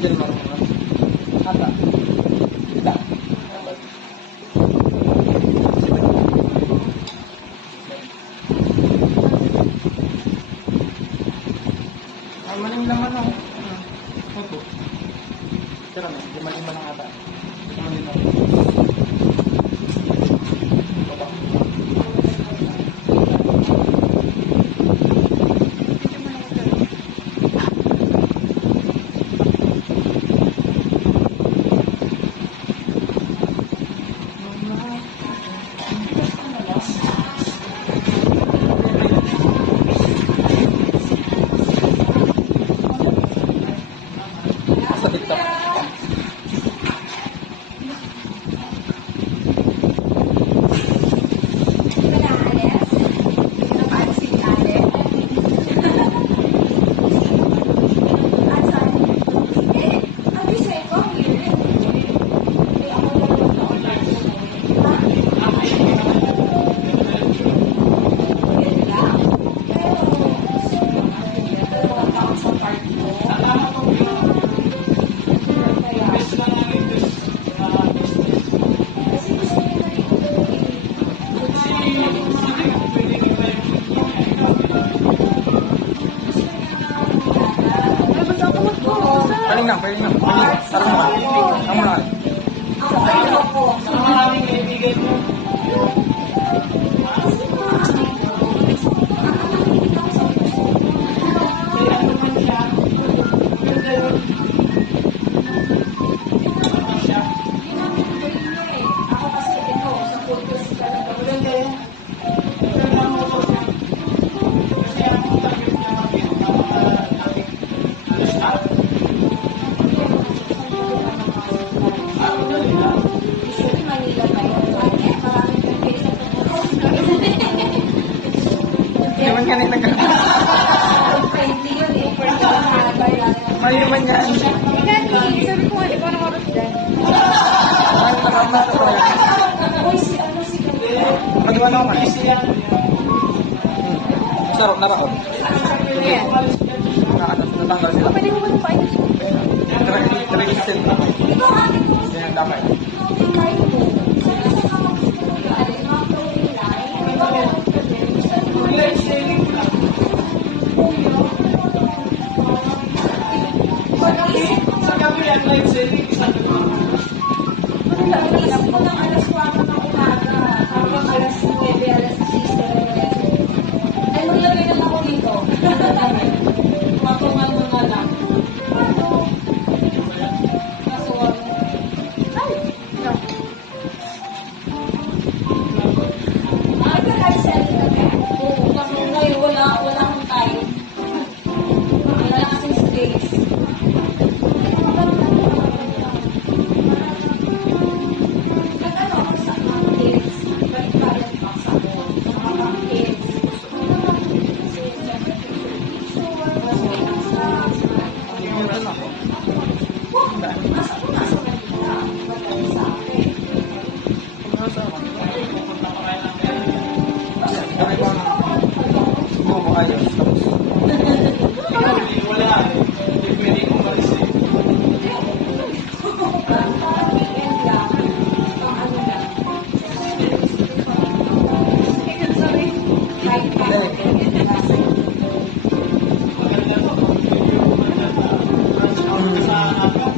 dyan marunong. Ata. Kita. Ay, maling lang ano. Opo. Tara na, lima-lima lang ata. Lima-lima. Baba. Sa TikTok. Paling lang. Tara mo ka. Tama na. Sa maraming kaibigan mo. Kaya naman siya. Ako kasi ito, sa photos ka lang. Maganda yan. Maganda ang motor niya. Kasi ang motor niya napaka-laki. Start. Usually, Manila tayo. Bakit? Maraming country sa Hindi man yan yung friendly yun eh. Mali naman yan. Sabi ko nga, iba ng oras dyan. Uy, si ano si Gabriel? Mag-iwan ako man. Easy yan. Sarap na ako. Natanggal sila. Pwede mo ba ito paayos? Try-kisil. Ito ang ating mo. Yan ang damay. Light saving ko lang. Sa gabi yan, light saving. Isang Naisip ko ng alas 4 ng umaga. Hanggang alas 9, alas 10. Ay, maglagay lang ako dito. Matungan mo na lang. Kaso, ay, no. Ay, kahit selling na kaya. Oo, kasi ngayon wala akong time. Wala kasing space. Nag-ano ako sa mga kids. Balik-balik pa sa ako. Sa mga kids. Kasi, syempre, picture, mas may nasa, Meron ako. nasa Manila. Magaling sa akin. Nasa ako. pupunta pa kayo ng meron. Kaya ko na. Subukan ko ayos. Tapos. Hindi wala eh. Hindi pwede kong malis eh. Parang weekend lang. Pang ano lang. Sorry. Kahit pa. Maganda to. Maganda to. Transport sa agad.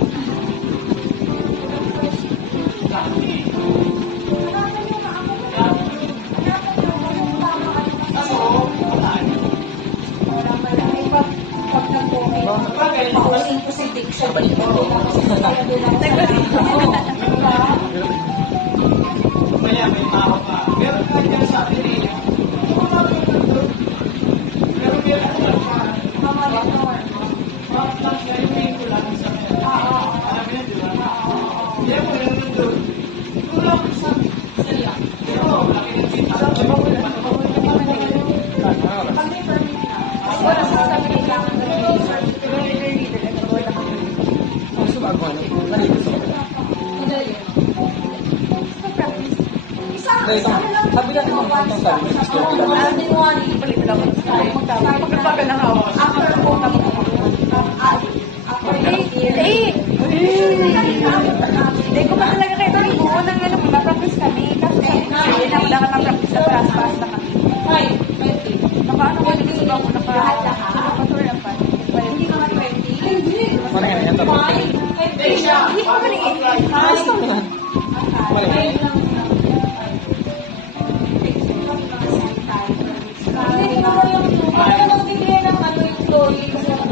Dami. Kaso, wala eh. Bagay, Pausin ko si Dick sa dito. Kaya may tao pa. Meron ka dyan sa atin eh. Pero meron ka pa. Bakit lang siya yung main ko lang sa akin. Alam mo yun, di ba? Kaya mo yun nandun. Kulang sa sila. Pero, laki ng sita. Wala sa sabi kailangan na research. Pero leader, wala ka. Gusto ba ako? Nalito. Madali. Dahil sabi natin mga itong sabi, gusto ko lang. Ating one, ipalit lang ako sa tayo. Pagkapagal ng hawak. After 4 years. Lahat-lahat. Hindi ka ma-20? Hindi. Ano yan? Yan tapos. Hindi siya. Hindi ka maliit. Ayos lang yan. Ayun lang. Hindi naman yung wala namang bigay ng ano yung Chloe kasi wala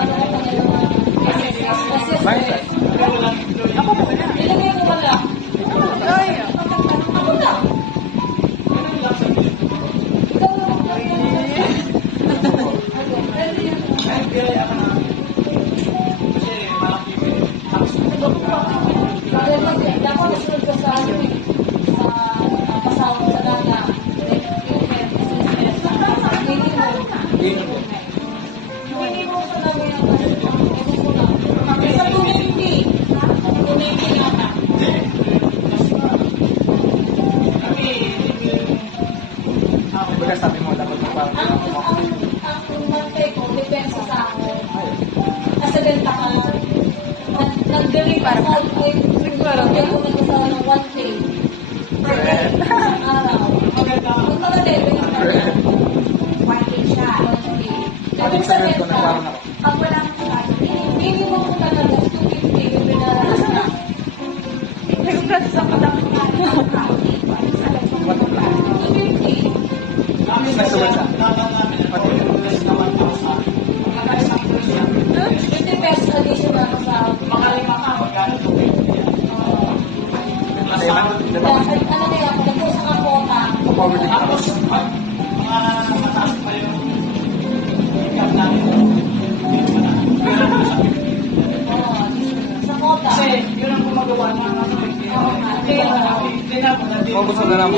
naman pangalawang Bakit? Ako pa na. Nilagay ko wala. Ako lang. Ikaw lang. Pwede yan. Kahit bilay ako na. Kasi malaki yung Dapat nasunod ka sa ano eh, sa kasama sa dana. Minimum sa dami ng sa 290. 290 yata. Kami, ako Baga sabi mo, dapat mo parang Ang mantay ko, depensa sa ako. Kasi benta ka. Nag-delay para sa Nag-delay ko nag-asawa ng 1K. Per day. Isang araw. maganda. Kung taga-delay ko yung 1K siya. 1K. Ating sa ko na parang ako. Pag wala kang kaso, minimum ko talaga 250 yung pinarasan na. Nag-process ako ng 250. Kami kasi dapat namin ako, plus naman ako sa magkakaisang plus yan. 50 pesos additional ako sa Mga lima ka, magkano tubig yan. Plus ako. dahil ano na yan, nag-usap ang quota. Poverty Tapos, pag mga mataas pa yung income namin, pero sa Oo, sa quota. kasi yun ang gumagawa ng mga Oo nga. kaya hindi na ako Focus na lang mo.